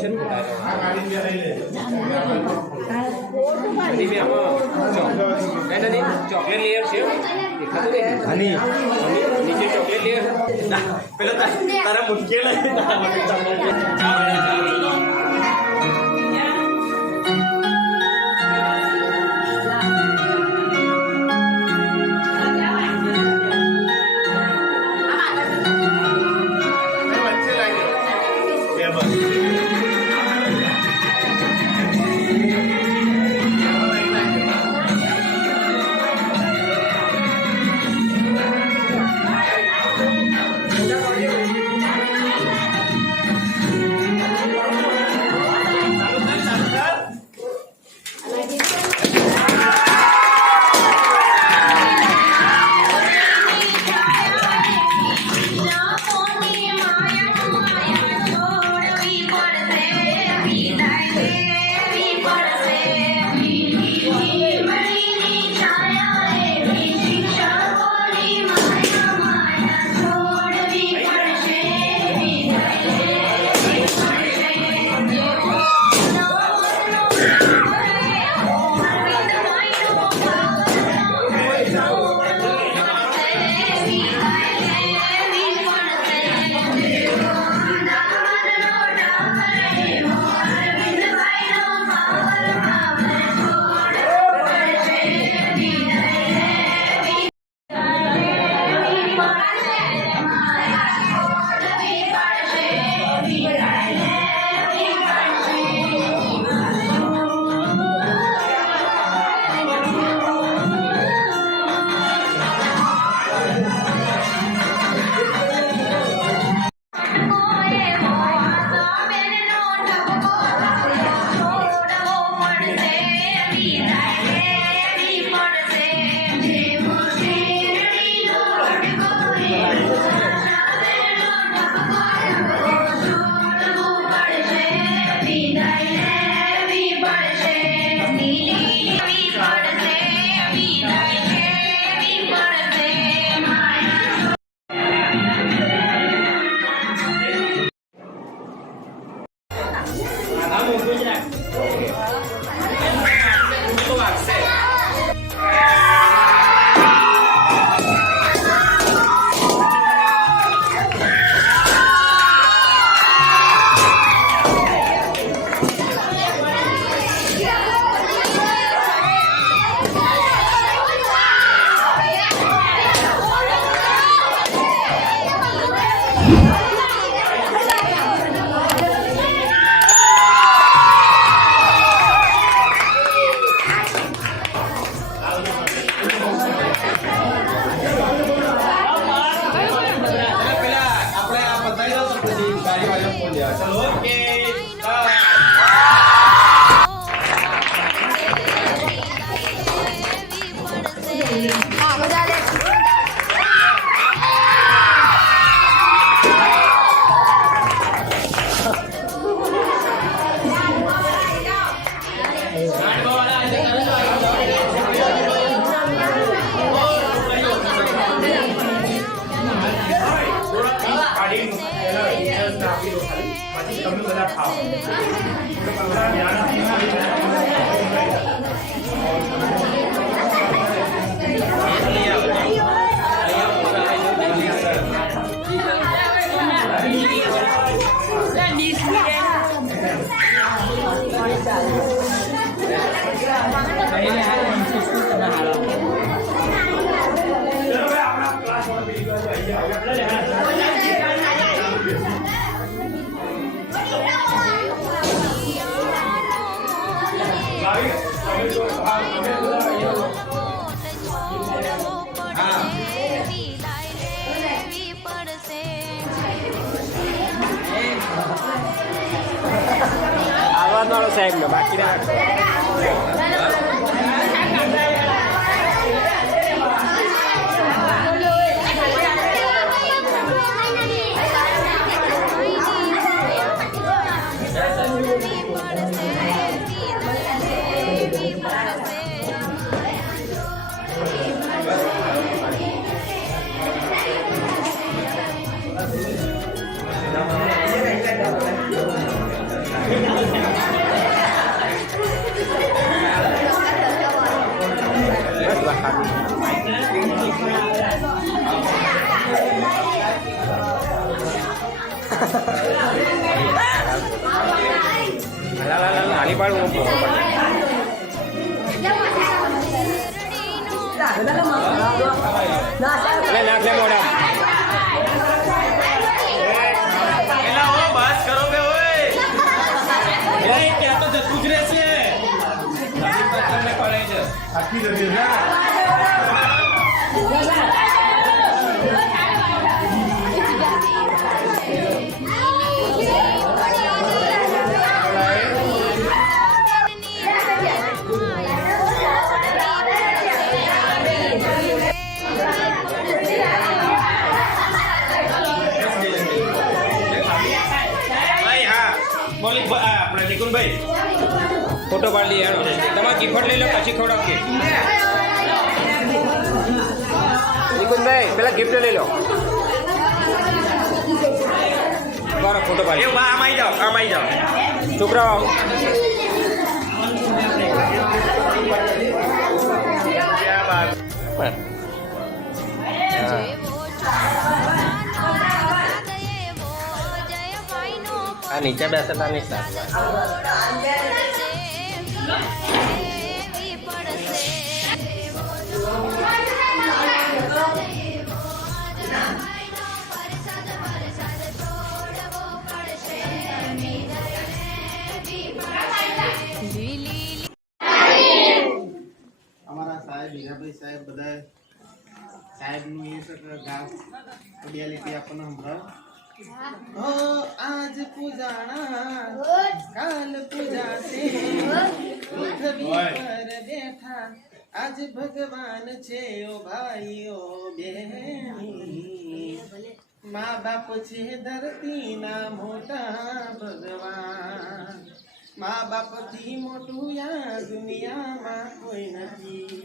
છે ને? હની મેં ચોકલેટ હની ચોકલેટ લેયર છે હની નીચે ચોકલેટ લેયર પેલા તારા તારા મુશ્કેલ 没了，还有你去书城的好了。hacerlo, va ખાતું લા લા લા નાની પાડું. હું ભરો પડે એટલે નાખ લે મોઢા એલા હો બસ કરો બે ઓય ક્યાં તો જતું જ રહેશે આખી રહી છે ભાઈ હા બોલી આ આપણે નિકુલભાઈ ફોટો પાડી લઈએ હેડો તમારે ગિફ્ટ લઈ લો પછી ખવડાવશે નિકુંજભાઈ પેલા ગિફ્ટ લઈ લો. બરો ફોટો પાડી. આમ આવી જાઓ આમ આવી જાઓ. છોકરાઓ આ નીચે બેસેલા નહીં સારું સાહેબનું એ કે ગામ રિયાલિટી આપણને સંભળાવ. ઓ આજ પૂજાણા કાલ પૂજાશે. પૃથ્વી પર બેઠા. આજ ભગવાન છે ઓ ભાઈઓ બહેની મા બાપ છે ધરતીના મોટા ભગવાન. મા બાપથી મોટું યા દુનિયામાં કોઈ નથી.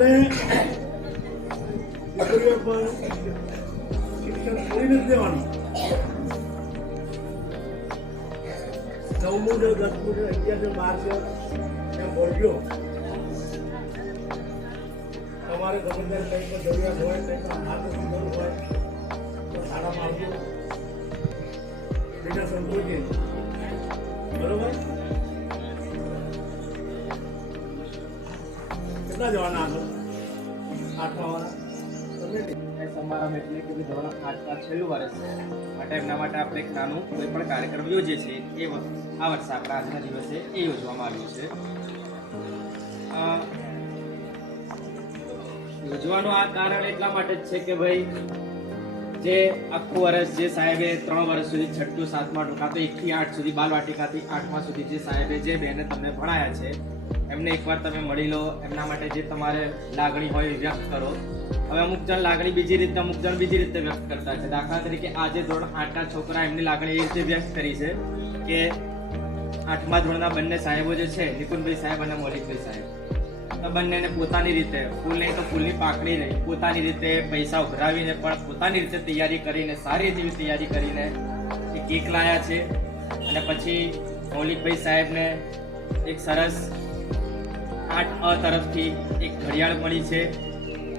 આપણે શિક્ષણ છોડી નથી દેવાનું. નવમું અગિયાર જો બાર છે એમ બોલજો. તમારે ગમે ત્યારે કંઈ પણ જરૂરિયાત હોય, કંઈ પણ હાથ હોય, તો શાળામાં આવજો. બીજા સંતોષી કેટલા જવાના આઠમા સમારંભ એટલે કે છેલ્લું વર્ષ માટે એમના માટે આપણે એક કોઈ પણ કાર્યક્રમ યોજીએ છીએ. એ આ વર્ષે આપણા આજના દિવસે એ યોજવામાં આવ્યું છે. યોજવાનું આ કારણ એટલા માટે જ છે કે ભાઈ, જે આખું વર્ષ જે સાહેબે ત્રણ વર્ષ સુધી છઠ્ઠું, સાતમા કાં તો એકથી આઠ સુધી, બાલવાટિકાથી આઠમા સુધી જે સાહેબે જે બેને તમને ભણાયા છે એમને એકવાર તમે મળી લો, એમના માટે જે તમારે લાગણી હોય એ વ્યક્ત કરો. હવે અમુક જણ લાગણી બીજી રીતે, અમુક જણ બીજી રીતે વ્યક્ત કરતા છે. દાખલા તરીકે આજે ધોરણ આઠના છોકરા એમની લાગણી એ રીતે વ્યક્ત કરી છે કે આઠમા ધોરણના બંને સાહેબો જે છે નિપુનભાઈ સાહેબ અને મૌલિકભાઈ સાહેબ. તો બંનેને પોતાની રીતે, ફૂલ નહીં તો ફૂલની પાકડી નહીં, પોતાની રીતે પૈસા ઉઘરાવીને પણ પોતાની રીતે તૈયારી કરીને, સારી જેવી તૈયારી કરીને એ કેક લાયા છે. અને પછી મૌલિકભાઈ સાહેબને એક સરસ આઠ અ તરફથી એક ઘડિયાળ મળી છે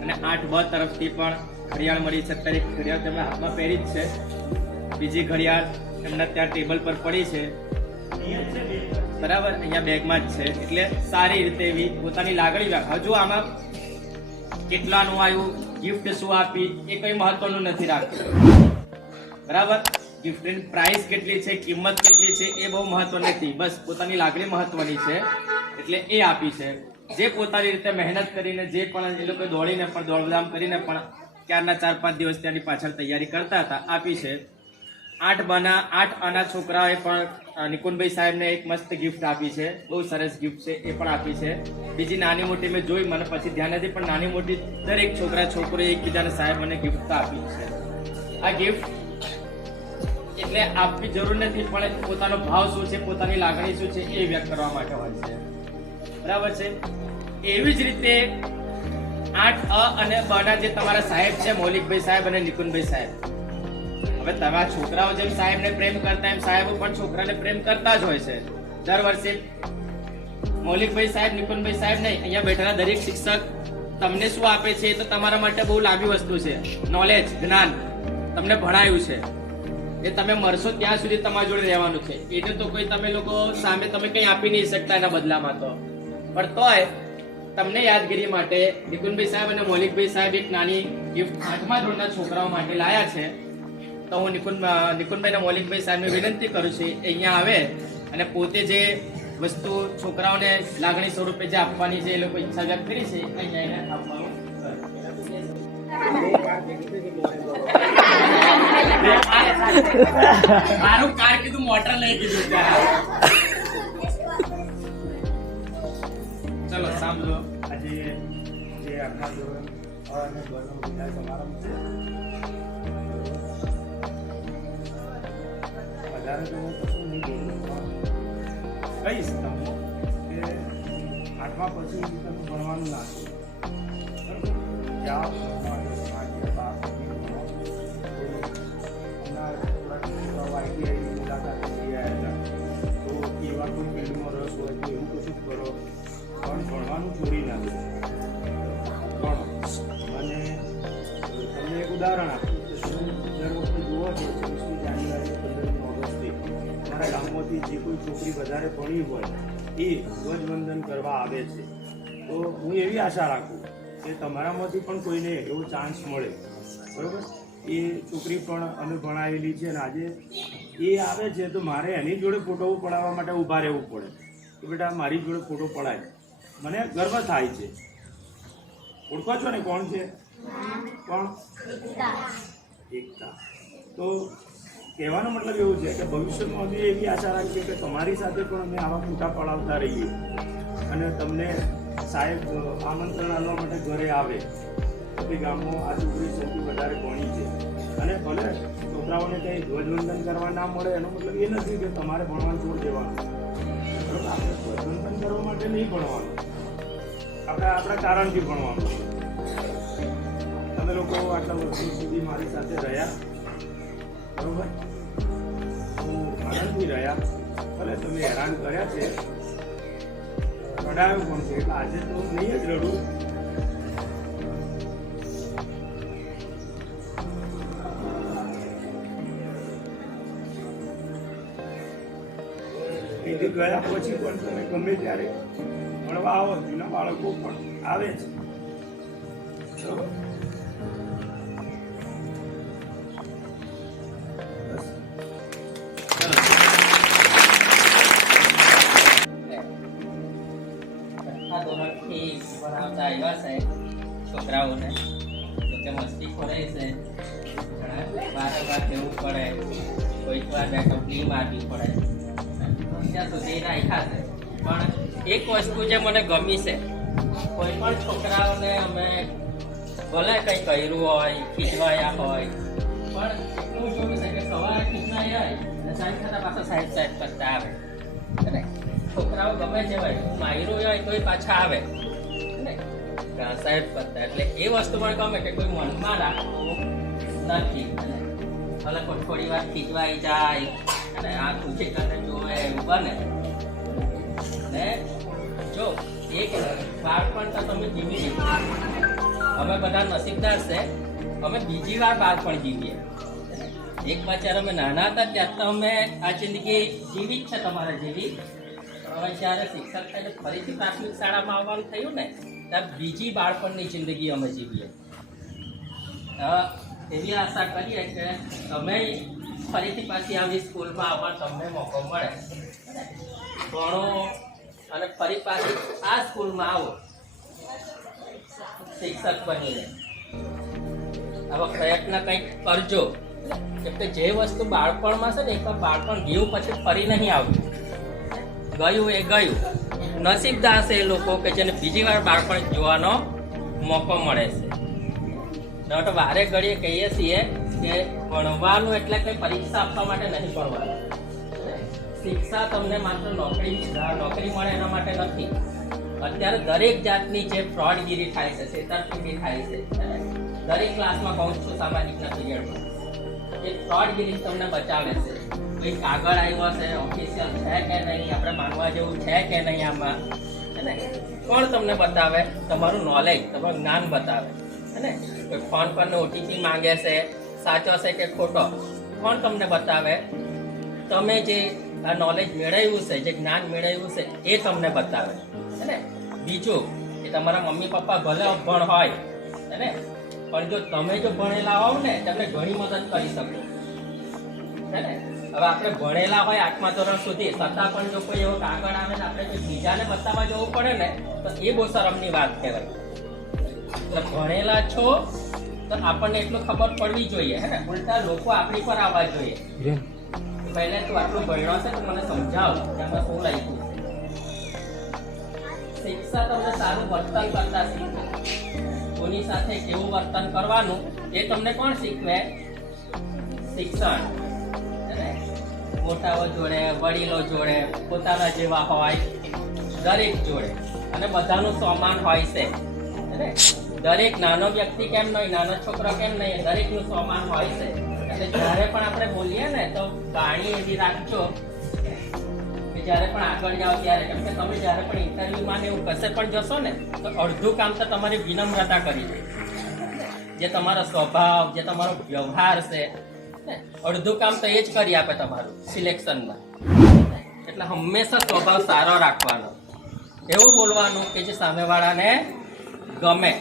અને આઠ બ તરફથી પણ ઘડિયાળ મળી છે. અત્યારે એક ઘડિયાળ તેમના હાથમાં પહેરી જ છે. બીજી ઘડિયાળ એમના ત્યાં ટેબલ પર પડી છે. બરાબર, અહીંયા બેગમાં જ છે. એટલે સારી રીતે એવી પોતાની લાગણી હજુ આમાં કેટલાનું આવ્યું ગિફ્ટ શું આપી, એ કંઈ મહત્વનું નથી રાખતું. બરાબર? ગિફ્ટની પ્રાઇસ કેટલી છે, કિંમત કેટલી છે, એ બહુ મહત્વ નથી. બસ પોતાની લાગણી મહત્વની છે. એટલે એ આપી છે. જે પોતાની રીતે મહેનત કરીને, જે પણ એ લોકો દોડીને પણ, દોડધામ કરીને પણ ક્યારના ચાર, પાંચ દિવસ ત્યાંની પાછળ તૈયારી કરતા હતા, આપી છે. આઠ બના, આઠ આના છોકરાઓએ પણ નિકુનભાઈ સાહેબને એક મસ્ત ગિફ્ટ આપી છે. બહુ સરસ ગિફ્ટ છે, એ પણ આપી છે. બીજી નાની મોટી મેં જોઈ, મને પછી ધ્યાન નથી, પણ નાની મોટી દરેક છોકરા છોકરીઓ એકબીજાને સાહેબ મને ગિફ્ટ આપી છે. આ ગિફ્ટ એટલે આપવી જરૂર નથી, પણ પોતાનો ભાવ શું છે, પોતાની લાગણી શું છે, એ વ્યક્ત કરવા માટે હોય છે. બરાબર છે? એવી જ રીતે આઠ અ અને બ ના જે તમારા સાહેબ છે, મૌલિકભાઈ સાહેબ અને નિકુનભાઈ સાહેબ. હવે તમારા છોકરાઓ જેમ સાહેબને પ્રેમ કરતા એમ સાહેબો પણ છોકરાને પ્રેમ કરતા જ હોય છે. દર વર્ષે મૌલિકભાઈ સાહેબ નિકુનભાઈ સાહેબ નહીં અહીંયા બેઠેલા દરેક શિક્ષક તમને શું આપે છે એ તો તમારા માટે બહુ લાંબી વસ્તુ છે. નોલેજ જ્ઞાન, તમને ભણાયું છે. એ તમે મરશો ત્યાં સુધી તમારા જોડે રહેવાનું છે. એને તો કોઈ તમે લોકો સામે તમે કંઈ આપી નહીં શકતા એના બદલામાં તો. પણ તોય તમને યાદગીરી માટે નિકુનભાઈ સાહેબ અને મૌલિકભાઈ સાહેબ એક નાની ગિફ્ટ આઠમા ધોરણના છોકરાઓ માટે લાયા છે. તો હું નિકુન નિકુનભાઈ અને મૌલિકભાઈ સાહેબને વિનંતી કરું છું અહીંયા આવે અને પોતે જે વસ્તુ છોકરાઓને લાગણી સ્વરૂપે જે આપવાની છે એ લોકો ઈચ્છા વ્યક્ત કરી છે અહીંયા એને આપવાનું. મારું કાર કીધું, મોટર લઈ કીધું. ચલો, સાંભળો. આજે જે આપણા ધોરણ વધારે તો હું કશું કે આઠમા પછી તમે ભણવાનું ના. જાઓ તો એવું કશું કરો. પણ ભણવાનું છોડી ના ભણો. અને તમને એક ઉદાહરણ આપું. કે શું દર વખતે જુઓ છો છવ્વીસમી જાન્યુઆરી પંદરમી ઓગસ્ટથી મારા ગામમાંથી જે કોઈ છોકરી વધારે ભણી હોય, એ ધ્વજવંદન કરવા આવે છે. તો હું એવી આશા રાખું કે તમારામાંથી પણ કોઈને એવો ચાન્સ મળે. બરાબર? એ છોકરી પણ અમે ભણાવેલી છે અને આજે એ આવે છે તો મારે એની જોડે ફોટો પડાવવા માટે ઊભા રહેવું પડે. કે બેટા મારી જોડે ફોટો પડાય. મને ગર્વ થાય છે. ઓળખો છો ને કોણ છે? કોણ? એકતા. તો કહેવાનો મતલબ એવું છે કે ભવિષ્યમાં અમે એવી આશા રાખીએ કે તમારી સાથે પણ અમે આવા મોટા પડાવતા રહીએ. અને તમને સાહેબ આમંત્રણ આપવા માટે ઘરે આવે. કે ગામમાં આ છોકરી સૌથી વધારે ભણી છે. અને ભલે છોકરાઓને કંઈ ધ્વજવંદન કરવા ના મળે એનો મતલબ એ નથી કે તમારે ભણવાનું છોડ દેવાનું. ધ્વજવંદન કરવા માટે નહીં ભણવાનું. આપણે આપણા કારણથી ભણવાનું. તમે લોકો આટલા વર્ષો સુધી મારી સાથે રહ્યા. બરોબર? હું આનંદથી રહ્યા. ભલે તમે હેરાન કર્યા છે. રડાયું પણ છે. આજે તો નહીં જ રડું. ગયા પછી પણ તમે ગમે ત્યારે ભણવા આવો જૂના બાળકો પણ આવે છે બરોબર? એક વસ્તુ જે મને ગમી છે, કોઈ પણ છોકરાઓને અમે ભલે કંઈ કર્યું હોય ખીચવાયા હોય, પણ એટલું જોયું છે કે સવારે ખીચવાય હોય અને સાંજ થતા પાછા સાહેબ સાહેબ કરતા આવે. અને છોકરાઓ ગમે છે ભાઈ, માયરું હોય તોય પાછા આવે. સાહેબ કરતા. એટલે એ વસ્તુ મને ગમે કે કોઈ મનમાં રાખવું નથી. ભલે થોડી વાર ખીચવાઈ જાય, અને આ ખુશી કરીને જોવે એવું બને. ને જો, એક બાળપણ તો તમે જીવી લીધું અમે બધા નસીબદાર છે. અમે બીજી વાર બાળપણ જીવીએ. એક બચાર અમે નાના હતા ત્યારે તો અમે આ જિંદગી જીવી જ છે તમારા જેવી. હવે જ્યારે શિક્ષક થઈને ફરીથી પ્રાથમિક શાળામાં આવવાનું થયું ને, ત્યારે બીજી બાળપણની જિંદગી અમે જીવીએ. એવી આશા કરીએ કે તમે ફરીથી પાછી આવી સ્કૂલમાં આવવા તમને મોકો મળે. ભણો અને ફરી પાછી આ સ્કૂલમાં આવો. શિક્ષક બનીને. આવા પ્રયત્ન કંઈક કરજો. કેમ કે જે વસ્તુ બાળપણમાં છે ને એકવાર બાળપણ ગયું પછી ફરી નહીં આવતું. ગયું એ ગયું. નસીબદાર છે એ લોકો કે જેને બીજી વાર બાળપણ જોવાનો મોકો મળે છે. તો વારે ઘડીએ કહીએ છીએ કે ભણવાનું એટલે કંઈ પરીક્ષા આપવા માટે નહીં ભણવાનું. શિક્ષા તમને માત્ર નોકરી નોકરી મળે એના માટે નથી. અત્યારે દરેક જાતની જે ફ્રોડગીરી થાય છે છેતરપિંડી થાય છે દરેક ક્લાસમાં કહું છું સામાજિકના પીરિયડમાં એ ફ્રોડગીરી તમને બચાવે છે. કંઈક કાગળ આવ્યો છે ઓફિશિયલ છે કે નહીં, આપણે માનવા જેવું છે કે નહીં આમાં? અને કોણ તમને બતાવે? તમારું નોલેજ તમારું જ્ઞાન બતાવે. અને ફોન પરનો ઓટીપી માંગે છે, સાચો છે કે ખોટો? કોણ તમને બતાવે? તમે જે આ નોલેજ મેળવ્યું છે, જે જ્ઞાન મેળવ્યું છે, એ તમને બતાવે હે ને? બીજું કે તમારા મમ્મી પપ્પા ભલે અભણ હોય, હે પણ જો તમે જો ભણેલા હોવ ને, તમને ઘણી મદદ કરી શકો. હે હવે આપણે ભણેલા હોય આઠમા ધોરણ સુધી, છતાં પણ જો કોઈ એવો કાગળ આવે ને, આપણે બીજાને બતાવવા જવું પડે ને, તો એ બહુ શરમની વાત કહેવાય. એટલે ભણેલા છો, તો આપણને એટલું ખબર પડવી જોઈએ, હે ને? ઉલટા લોકો આપણી પર આવવા જોઈએ. પહેલે તું આટલું ભણ્યો છે તો મને સમજાવ. કે આમાં શું લાગ્યું છે શિક્ષા તમને સારું વર્તન કરતા શીખવે કોની સાથે કેવું વર્તન કરવાનું એ તમને કોણ શીખવે? શિક્ષણ. મોટાઓ જોડે, વડીલો જોડે, પોતાના જેવા હોય, દરેક જોડે. અને બધાનું સમાન હોય છે. દરેક નાનો વ્યક્તિ કેમ નહીં? નાનો છોકરો કેમ નહીં? દરેકનું સમાન હોય છે. એટલે જ્યારે પણ આપણે બોલીએ ને, તો વાણી એવી રાખજો કે જ્યારે પણ આગળ જાઓ ત્યારે. કેમ કે તમે જ્યારે પણ ઇન્ટરવ્યુમાં ને એવું કશે પણ જશો ને, તો અડધું કામ તો તમારી વિનમ્રતા કરી દે. જે તમારો સ્વભાવ, જે તમારો વ્યવહાર છે અડધું કામ તો એ જ કરી આપે તમારું સિલેક્શનમાં. એટલે હંમેશા સ્વભાવ સારો રાખવાનો. એવું બોલવાનું કે જે સામેવાળાને ગમે.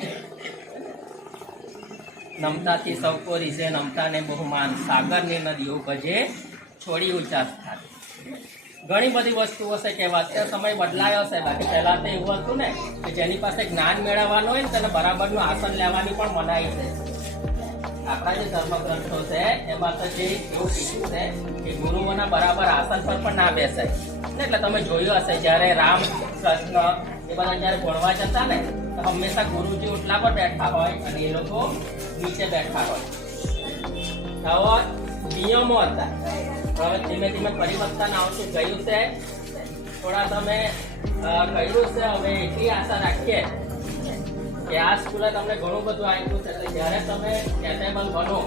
નમતાથી સૌ કોરી છે. નમતાને બહુમાન. સાગરની નદીઓ ભજે છોડી ઊંચા સ્થાન. ઘણી બધી વસ્તુઓ છે કે અત્યારે સમય બદલાયો છે. બાકી પહેલાં તો એવું હતું ને કે જેની પાસે જ્ઞાન મેળવવાનું હોય ને તેને બરાબરનું આસન લેવાની પણ મનાઈ છે. આપણા જે ધર્મગ્રંથો છે, એમાં તો જે એવું કીધું છે કે ગુરુઓના બરાબર આસન પર પણ ના બેસે. એટલે તમે જોયું હશે, જ્યારે રામ, કૃષ્ણ એ બધા જ્યારે ભણવા જતા ને, તો હંમેશા ગુરુજી ઓટલા પર બેઠા હોય અને એ લોકો નીચે બેઠા હોય. આવા, નિયમો હતા. હવે ધીમે ધીમે પરિવર્તન આવશે, ગયું છે. થોડા તમે કર્યું છે, હવે એટલી આશા રાખીએ કે આ સ્કૂલે તમને ઘણું બધું આપ્યું છે. એટલે જ્યારે તમે કેપેબલ બનો,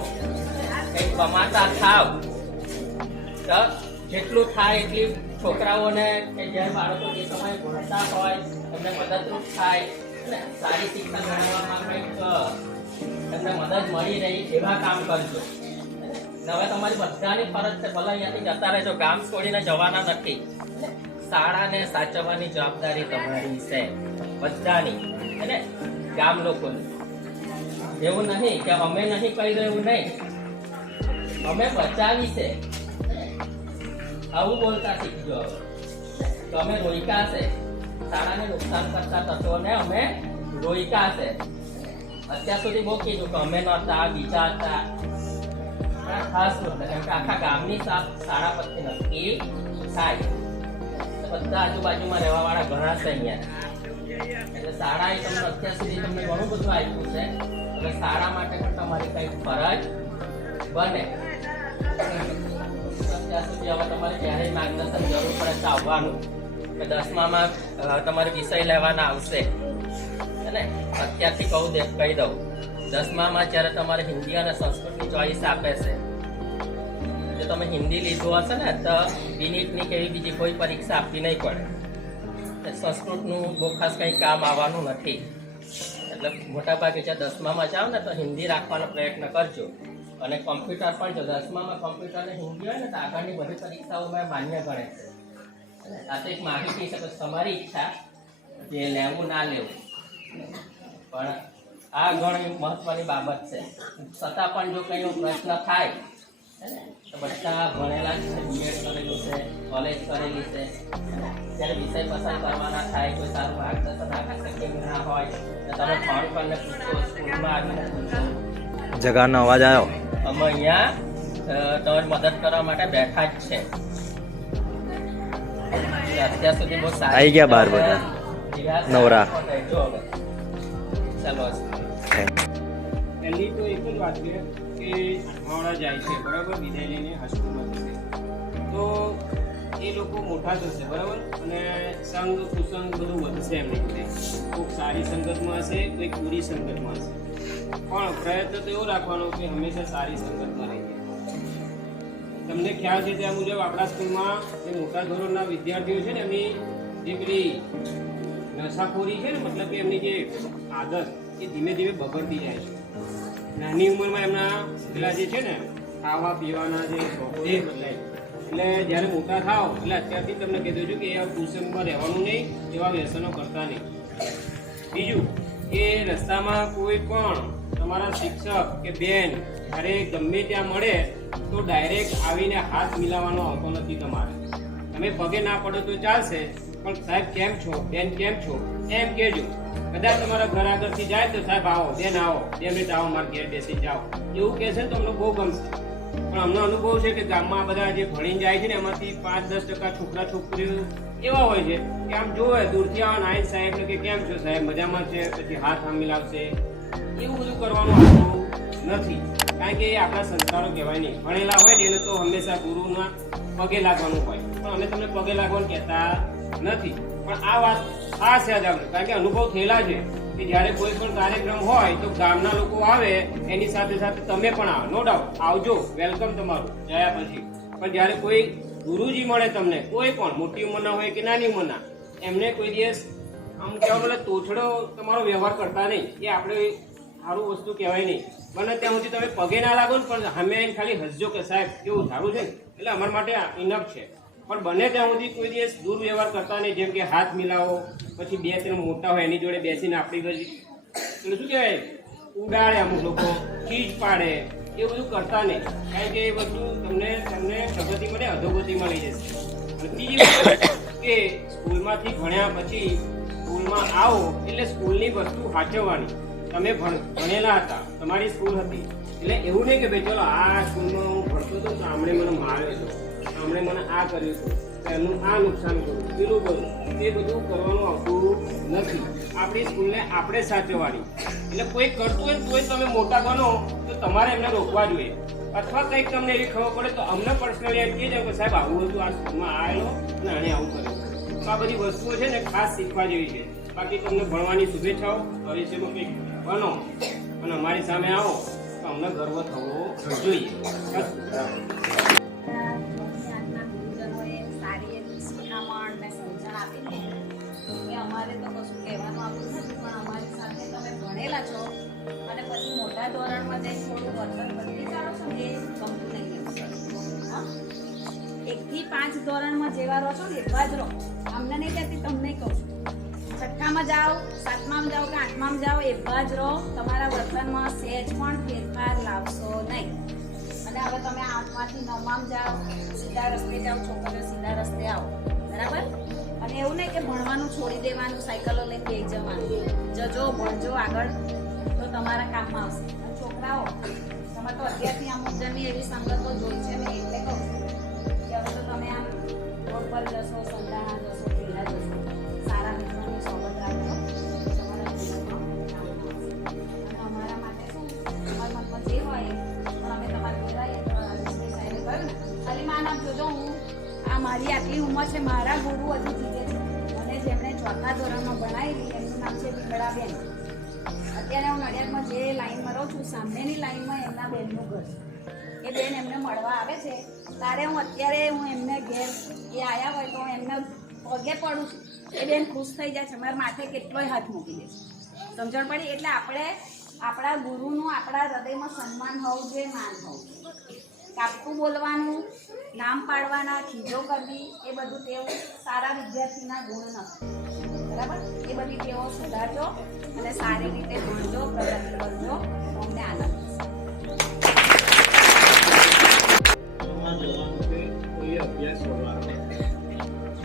કંઈક કમાતા થાવ, તો જેટલું થાય એટલી છોકરાઓને કે જે બાળકો જે સમયે ભણતા હોય, એમને મદદરૂપ થાય. સારી શિક્ષા મેળવવામાં કંઈક અ, એમને મદદ મળી રહી એવા કામ કરજો. હવે તમારી બધાની ફરજ છે ભલે અહીંયાથી જતા રહેજો ગામ છોડીને જવાના નથી. શાળાને સાચવવાની જવાબદારી તમારી છે બધાની. અને ગામ લોકોની. એવું નહીં કે અમે નહીં કહી રહ્યું નહીં. અમે બચાવી છે. આવું બોલતા શીખજો તો અમે રોઈકા છે. શાળાને નુકસાન કરતા તત્વોને અમે રોયકા છે. અત્યાર સુધી બહુ કીધું કે અમે નહોતા બીજા હતા. ખાસ મુદ્દો કારણ કે આખા ગામની સાફ શાળા પરથી નક્કી થાય. બધા આજુબાજુમાં રહેવા વાળા ઘણા છે અહીંયા. એટલે શાળાએ તમને અત્યાર સુધી તમને ઘણું બધું આપ્યું છે. એટલે શાળા માટે પણ તમારી કંઈક ફરજ બને. અત્યાર સુધી હવે તમારે ક્યારેય માર્ગદર્શન જરૂર પડે તો આવવાનું. દસમામાં તમારે વિષય લેવાના આવશે. અને અત્યારથી કહું દે, કહી દઉં. દસમામાં જ્યારે તમારે હિન્દી અને સંસ્કૃતની ચોઈસ આપે છે, જો તમે હિન્દી લીધું હશે ને, તો બિનિટની કે એવી બીજી કોઈ પરીક્ષા આપવી નહીં પડે. સંસ્કૃતનું બહુ ખાસ કંઈ કામ આવવાનું નથી. એટલે મોટાભાગે જ્યાં દસમામાં જાઓ ને, તો હિન્દી રાખવાનો પ્રયત્ન કરજો. અને કોમ્પ્યુટર પણ, જો દસમામાં કોમ્પ્યુટર અને હિન્દી હોય ને, તો આગળની બધી પરીક્ષાઓમાં માન્ય ગણે છે. આ તો એક માહિતી છે તમારી ઈચ્છા, જે લેવું, ના લેવું. પણ આ ઘણી મહત્વની બાબત છે. છતાં પણ જો કંઈ પ્રશ્ન થાય તો બધા ભણેલા છે બીએડ કરેલું છે કોલેજ કરેલી છે. જ્યારે વિષય પસંદ કરવાના થાય કોઈ સારું માર્ગદર્શન આપી શકે ના હોય તો તમે ફોન કરીને પૂછો સ્કૂલમાં આવીને પૂછો. જગાનો અવાજ આવ્યો. અમે અહીંયા તમારી મદદ કરવા માટે બેઠા જ છે. અત્યાર સુધી બહુ સારી આવી ગયા બાર બધા. નવરા. ચાલો પહેલી તો એક જ વાત છે કે આઠમાવાળા જાય છે, બરાબર? વિદાય લઈને હાઈસ્કૂલમાં જશે. તો એ લોકો મોટા થશે, બરાબર? અને સંગ કુસંગ બધું વધશે એમની રીતે. કોઈક સારી સંગતમાં હશે, કોઈક બુરી સંગતમાં હશે. પણ પ્રયત્ન તો એવો રાખવાનો કે હંમેશા સારી સંગતમાં રહીએ. તમને ખ્યાલ છે ત્યાં મુજબ આપણા સ્કૂલમાં જે મોટા ધોરણના વિદ્યાર્થીઓ છે ને એમની જે પેલી નશાખોરી છે ને, મતલબ કે એમની જે આદત, એ ધીમે ધીમે બગડતી જાય છે. નાની ઉંમરમાં એમના પેલા જે છે ને, ખાવા પીવાના જે શોખો બદલાય એટલે જ્યારે મોટા થાવ એટલે અત્યારથી તમને કીધું છું કે એ કુસંગમાં રહેવાનું નહીં, એવા વ્યસનો કરતા નહીં. બીજું કે રસ્તામાં કોઈ પણ તમારા શિક્ષક કે બેન જ્યારે ગમે ત્યાં મળે, તો ડાયરેક્ટ આવીને હાથ મિલાવવાનો આવતો નથી તમારે. તમે પગે ના પડો તો ચાલશે પણ સાહેબ કેમ છો? બેન કેમ છો? એમ કહેજો. કદાચ તમારા ઘર આગળથી જાય તો સાહેબ આવો, બેન આવો, બે મિનિટ આવો મારા ઘેર બેસી જાઓ. એવું કહેશે તો અમને બહુ ગમશે. પણ અમને અનુભવ છે કે ગામમાં બધા જે ભણીને જાય છે ને, એમાંથી પાંચ, દસ ટકા છોકરા, છોકરીઓ એવા હોય છે કે આમ જોવે, દૂરથી આવો નાયક સાહેબ કે કેમ છો સાહેબ, મજામાં છે? પછી હાથ આમ મિલાવશે એવું બધું કરવાનું અનુભવ નથી. કારણ કે એ આપણા સંસ્કારો કહેવાય નહીં. ભણેલા હોય ને, એને તો હંમેશા ગુરુના પગે લાગવાનું હોય. પણ અમે તમને પગે લાગવાનું કહેતા નથી. પણ આ વાત ખાસ યાદ આવે કારણ કે અનુભવ થયેલા છે કે જ્યારે કોઈ પણ કાર્યક્રમ હોય તો ગામના લોકો આવે, એની સાથે સાથે તમે પણ આવો. નો ડાઉટ આવજો વેલકમ તમારું. જયા પછી. પણ જ્યારે કોઈ ગુરુજી મળે તમને, કોઈ પણ, મોટી ઉંમરના હોય કે નાની ઉંમરના, એમને કોઈ દિવસ આમ કહેવા બોલે તોછડો તમારો વ્યવહાર કરતા નહીં. એ આપણે સારું વસ્તુ કહેવાય નહીં. મને ત્યાં સુધી તમે પગે ના લાગો ને પણ અમે ખાલી હસજો કે સાહેબ, કેવું, સારું છે? એટલે અમારા માટે ઇનફ છે. પણ બને ત્યાં સુધી કોઈ દિવસ દુર્વ્યવહાર કરતા નહીં, જેમ કે હાથ મિલાવો, પછી બે ત્રણ મોટા હોય, એની જોડે બેસીને આપણી બધી એટલે શું કહેવાય? ઉડાડે અમુક લોકો ચીજ પાડે એ બધું કરતા નહીં. કારણ કે એ વસ્તુ તમને તમને પ્રગતિ મળે અધોગતિમાં લઈ જશે અને બીજી કે સ્કૂલમાંથી ભણ્યા પછી સ્કૂલમાં આવો એટલે સ્કૂલની વસ્તુ સાચવવાની તમે ભણ, ભણેલા હતા, તમારી સ્કૂલ હતી. એટલે એવું નહીં કે ભાઈ, ચલો, આ સ્કૂલમાં હું ભણતો હતો તો આમણે મને માર્યો હતો આમણે મને આ કર્યું હતું એનું આ નુકસાન કર્યું. પેલું કર્યું તે બધું કરવાનું આવતું નથી. આપણી સ્કૂલને આપણે સાચવવાની એટલે કોઈ કરતું હોય તોય તમે મોટા બનો, તો તમારે એમને રોકવા જોઈએ. અથવા કંઈક તમને એવી ખબર પડે તો અમને પર્સનલી એમ કહેજો કે સાહેબ, આવું હતું, આ સ્કૂલમાં આવેલો અને આણે આવું કર્યું. તો આ બધી વસ્તુઓ છે ને ખાસ શીખવા જેવી છે. બાકી તમને ભણવાની શુભેચ્છાઓ. ભવિષ્યમાં કંઈક બનો અને અમારી સામે આવો, તો અમને ગર્વ થવો જોઈએ. ધોરણમાં જેવા રહો છો ને, એવા જ રહો. અમને નહીં કહેતી, તમને કહું છું. છઠ્ઠામાં જાઓ, સાતમામાં જાઓ કે આઠમામાં જાઓ, એવા જ રહો. તમારા વર્તનમાં સહેજ પણ ફેરફાર લાવશો નહીં. અને હવે તમે આઠમાંથી નવમાં જાઓ, સીધા રસ્તે જાઓ, છોકરીઓ સીધા રસ્તે આવો. બરાબર? અને એવું નહીં કે ભણવાનું છોડી દેવાનું, સાયકલો લઈને બેસી જવાનું. જજો, ભણજો આગળ, તો તમારા કામમાં આવશે. છોકરાઓ તમે તો અત્યારથી અમુક જણની એવી સંગતો જોઈ છે મારી આટલી ઉંમર છે, મારા ગુરુ હજુ જીવે છે. અને જેમણે ચોથા ધોરણમાં ભણાવેલી એમનું નામ છે પીપળાબેન અત્યારે હું નડિયાદમાં જે લાઈનમાં રહું છું, સામેની લાઈનમાં એમના બેનનું ઘર એ બેન એમને મળવા આવે છે. ત્યારે હું અત્યારે હું એમને ઘેર એ આવ્યા હોય તો હું એમને પગે પડું છું. એ બેન ખુશ થઈ જાય છે, મારા માથે કેટલોય હાથ મૂકી દે છે. સમજણ પડી? એટલે આપણે આપણા ગુરુનું આપણા હૃદયમાં સન્માન હોવું જોઈએ, માન હોવું કાપતું બોલવાનું, નામ પાડવાના, ચીજો કરવી, એ બધું તેઓ સારા વિદ્યાર્થીના ગુણ નથી બરાબર? એ બધી તેઓ સુધારજો અને સારી રીતે ભણજો, પ્રગતિ કરજો. અમને આનંદ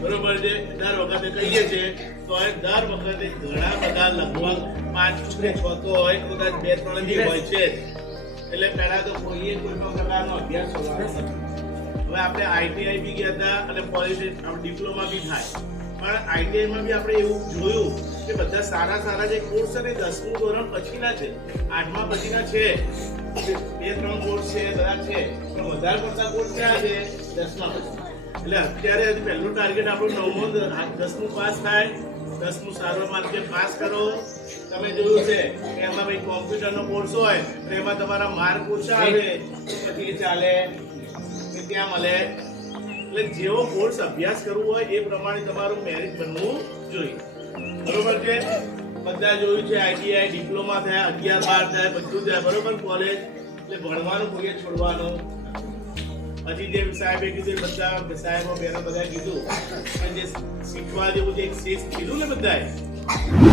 બરોબર છે? દર વખતે કહીએ છીએ, તો દર વખતે ઘણા બધા લગભગ પાંચ કે છ તો હોય, કદાચ બે, ત્રણ બી હોય છે. એટલે પહેલા તો કોઈએ કોઈ પણ પ્રકારનો અભ્યાસ કરવાનો નથી. હવે આપણે આઈટીઆઈ બી ગયા હતા અને પોલિટિક્સ ડિપ્લોમા બી થાય. પણ આઈટીઆઈમાં બી આપણે એવું જોયું કે બધા સારા સારા જે કોર્સ છે ને દસમું ધોરણ પછીના છે. આઠમા પછીના છે. બે ત્રણ કોર્સ છે, બધા છે. પણ વધારે પડતા કોર્સ ક્યાં છે? દસમા પછી. એટલે અત્યારે હજી પહેલું ટાર્ગેટ આપણું નવમું દસમું પાસ થાય. દસમું સારો માર્કે પાસ કરો. તમે જોયું છે કે એમાં ભાઈ કોમ્પ્યુટરનો કોર્સ હોય, તો એમાં તમારા માર્ક ઓછા આવે પછી ચાલે. કે ત્યાં મળે. એટલે જેવો કોર્સ અભ્યાસ કરવો હોય, એ પ્રમાણે તમારું મેરિટ બનવું જોઈએ. બરોબર છે? બધા જોયું છે આઈટીઆઈ ડિપ્લોમા થાય, અગિયાર બાર થાય, બધું થાય. બરોબર કોલેજ એટલે ભણવાનું કોઈએ છોડવાનું? હજી જે સાહેબે કીધું બધા સાહેબો બેનો બધા કીધું. જે શીખવા જેવું જે એક શિસ્ત કીધું ને બધાએ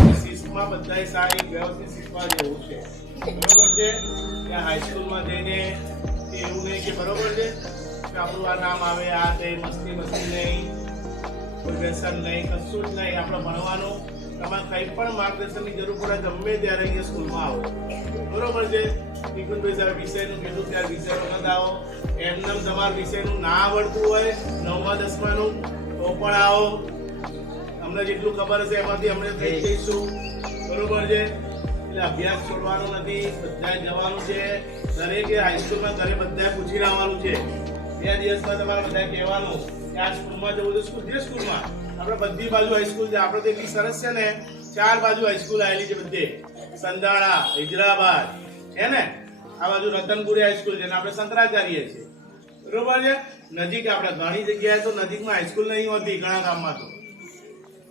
શિસ્તમાં બધાએ સારી વ્યવસ્થિત શીખવા જેવું છે. બરોબર છે? ત્યાં હાઈસ્કૂલમાં જઈને એવું નહીં કે બરોબર છે? કે આપણું આ નામ આવે આ તે મસ્તી મસ્તી નહીં કોઈ વ્યસન નહીં કશું જ નહીં. આપણે ભણવાનું તમારે કંઈ પણ માર્ગદર્શનની જરૂર પડે ગમે ત્યારે અહીંયા સ્કૂલમાં આવો. બરોબર છે? નિકુંજભાઈ સાહેબ વિષયનું કીધું ત્યારે વિષય વખત આવો. એમને તમારા વિષયનું ના આવડતું હોય નવમા દસમાનું તો પણ આવો. અમને જેટલું ખબર હશે એમાંથી અમને થઈ જઈશું. બરોબર છે? એટલે અભ્યાસ છોડવાનો નથી, બધાએ જવાનું છે. દરેકે હાઈસ્કૂલમાં ઘરે બધાએ પૂછી રહેવાનું છે. બે દિવસમાં તમારે બધાએ કહેવાનું કે આ સ્કૂલમાં જવું તો સ્કૂલ જે સ્કૂલમાં આપણે બધી બાજુ હાઈસ્કૂલ છે. આપણે તો એટલી સરસ છે ને, ચાર બાજુ હાઈસ્કૂલ આવેલી છે બધે. સંધાણા હૈદરાબાદ છે ને? આ બાજુ રતનપુરી હાઈસ્કૂલ છે ને આપણે સંતરાચાર્ય છે. બરોબર છે? નજીક આપણે. ઘણી જગ્યાએ તો નજીકમાં હાઈસ્કૂલ નહીં હોતી ઘણા ગામમાં તો.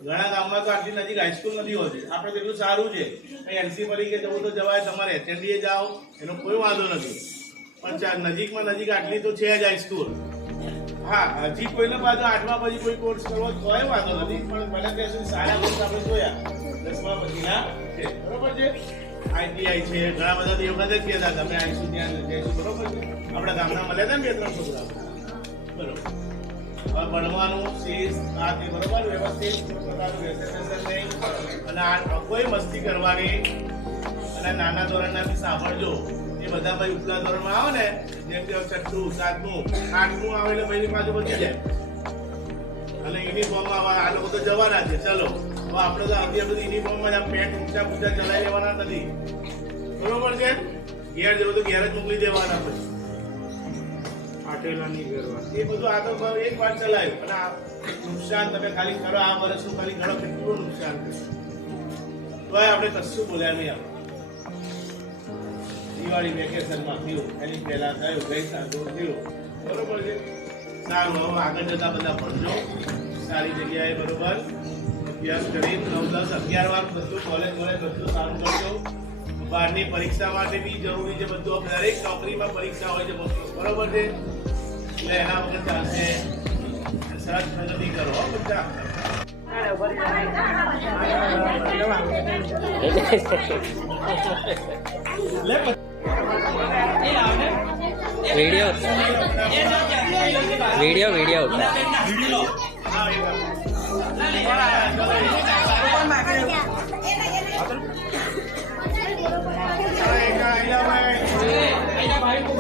ઘણા ગામમાં તો આટલી નજીક હાઈસ્કૂલ નથી હોતી. આપણે તો એટલું સારું છે. એનસી પરીક્ષે જવું તો જવાય, તમારે એચએનડીએ જાઓ. એનો કોઈ વાંધો નથી. પણ નજીકમાં નજીક આટલી તો છે જ હાઈસ્કૂલ હા, હજી કોઈને પાછો આઠમા પછી કોઈ કોર્સ કરવો તોય વાંધો નથી, પણ મને ત્યાં સુધી સારા કોર્સ આપણે જોયા. દસમા પછીના છે. બરોબર છે? આઈટીઆઈ છે, ઘણા બધા એ જ કહેતા તમે આવીશું ત્યાં જઈશું, બરોબર છે? આપણા ગામના મળ્યા હતા ને બે, ત્રણ છોકરા બરોબર. ભણવાનું શિસ્ત આ તે બરોબર વ્યવસ્થિત પ્રકારનું વ્યસન નહીં અને આ કોઈ મસ્તી કરવાની અને નાના ધોરણના બી સાંભળજો. એ બધા ભાઈ ઉપલા ધોરણમાં આવે ને, જેમ કે છઠ્ઠું, સાતમું, આઠમું આવે એટલે ભાઈ પાછું બચી જાય. અને યુનિફોર્મમાં આ લોકો તો જવાના છે. ચલો, હવે આપણે તો અત્યારે બધું યુનિફોર્મમાં જ આ પેન્ટ ઊંચા ઊંચા ચલાવી લેવાના નથી. બરોબર છે? ઘેર જવું તો ઘેર જ મોકલી દેવાના પછી આટેલા નહીં કરવા એ બધું આ તો એક વાર ચલાવ્યું. અને આ નુકસાન તમે ખાલી કરો, આ વર્ષનું ખાલી ગણો કેટલું નુકસાન તો તોય આપણે કશું બોલ્યા નહીં આપણે. દિવાળી વેકેશનમાં થયું. એની પહેલા થયું, ગઈ દૂર થયું. બરોબર છે? સારું, હવે આગળ જતા બધા ભણજો. સારી જગ્યાએ બરોબર અભ્યાસ કરી, નવ દસ અગિયાર વાર બધું કોલેજ કોલેજ બધું સારું કરજો. બહારની પરીક્ષા માટે બી જરૂરી છે બધું. દરેક નોકરીમાં પરીક્ષા હોય છે બરોબર છે? એના વગર ચાલશે સરસ પ્રગતિ કરો હો બધા વીડિયો વીડિયો વીડિયો હા,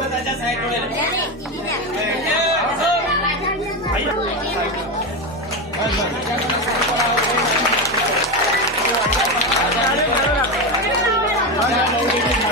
એ વાત.